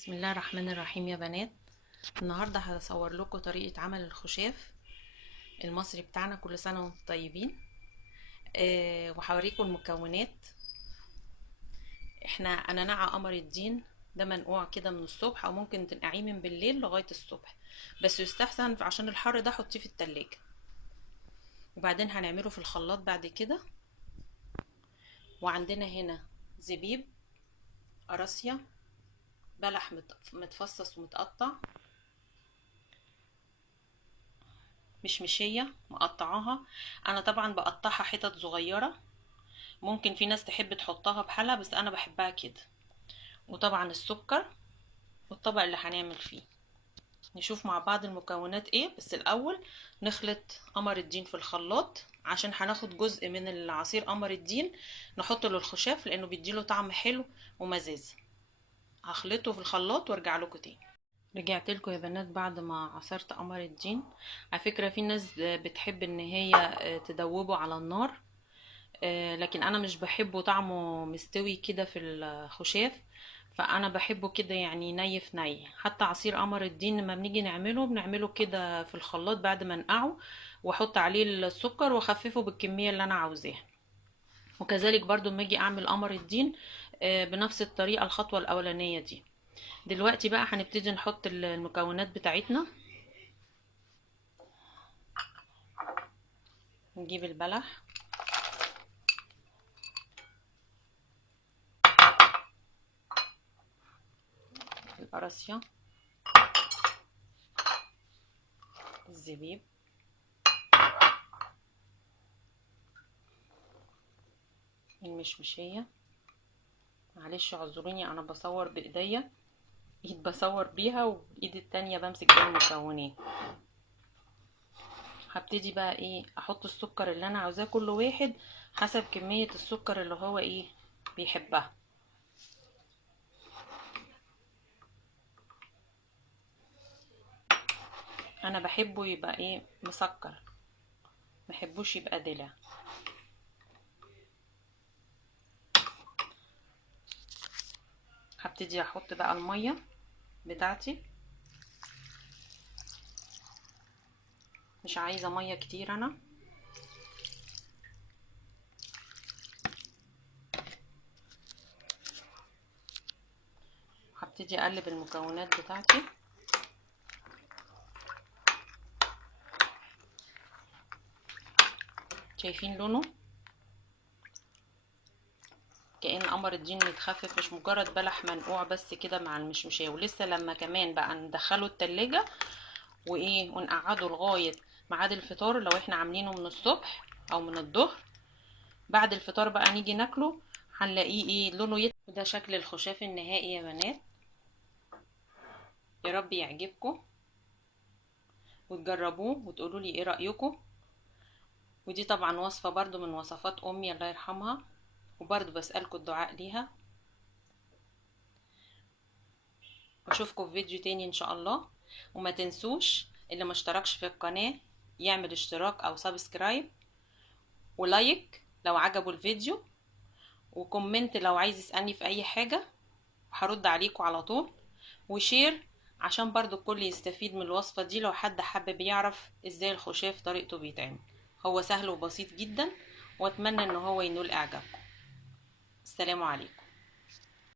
بسم الله الرحمن الرحيم يا بنات. النهارده هصور لكم طريقة عمل الخشاف المصري بتاعنا. كل سنة وانتم طيبين. وهوريكم المكونات. انا نقع قمر الدين ده منقوع كده من الصبح، او ممكن تنقعيه من بالليل لغاية الصبح، بس يستحسن عشان الحر ده حطيه في التلاجة. وبعدين هنعمله في الخلاط بعد كده. وعندنا هنا زبيب، قراصية، بلح متفصص ومتقطع، مشمشية مقطعاها. انا طبعا بقطعها حتت صغيرة، ممكن في ناس تحب تحطها بحلة بس انا بحبها كده. وطبعا السكر والطبق اللي هنعمل فيه. نشوف مع بعض المكونات ايه، بس الاول نخلط قمر الدين في الخلاط، عشان هناخد جزء من العصير قمر الدين نحطه للخشاف لانه بيديله طعم حلو ومزازه. هخلطه في الخلاط وارجع لكم تاني. رجعت لكم يا بنات بعد ما عصرت قمر الدين. على فكرة في ناس بتحب ان هي تدوبه على النار، لكن انا مش بحبه طعمه مستوي كده في الخشاف، فانا بحبه كده يعني ني في ني. حتى عصير قمر الدين لما بنيجي بنعمله كده في الخلاط بعد ما انقعه، واحط عليه السكر واخففه بالكمية اللي انا عاوزاها. وكذلك برضو لما اجي اعمل قمر الدين بنفس الطريقة الخطوة الاولانية دي. دلوقتي بقى هنبتدي نحط المكونات بتاعتنا. نجيب البلح، القراصية، الزبيب، المشمشية. معلش اعذروني انا بصور بايديا، ايد بصور بيها وايد التانية بمسك بيها المكونات. هبتدي بقى ايه احط السكر اللي انا عاوزاه، كل واحد حسب كمية السكر اللي هو ايه بيحبها. انا بحبه يبقى ايه مسكر، محبوش يبقى دلع. هبتدي احط بقى المية بتاعتي. مش عايزة مية كتير انا. هبتدي اقلب المكونات بتاعتي. شايفين لونه؟ كأن قمر الدين متخفف، مش مجرد بلح منقوع بس كده مع المشمشيه. ولسه لما كمان بقى ندخله التلاجة وايه ونقعده لغاية ميعاد الفطار، لو احنا عاملينه من الصبح او من الظهر، بعد الفطار بقى نيجي ناكله هنلاقيه ايه لونه وده شكل الخشاف النهائي يا بنات. يا رب يعجبكم وتجربوه وتقولوا لي ايه رأيكم. ودي طبعا وصفة برضو من وصفات امي الله يرحمها، وبرضو بسألكم الدعاء ليها. واشوفكم في فيديو تاني ان شاء الله. وما تنسوش اللي ما اشتركش في القناة يعمل اشتراك او سبسكرايب، ولايك لو عجبه الفيديو، وكومنت لو عايز يسألني في اي حاجة هرد عليكم على طول، وشير عشان برضو الكل يستفيد من الوصفة دي لو حد حابب يعرف ازاي الخشاف طريقته بيتعمل. هو سهل وبسيط جدا، واتمنى ان هو ينول اعجابكم. السلام عليكم.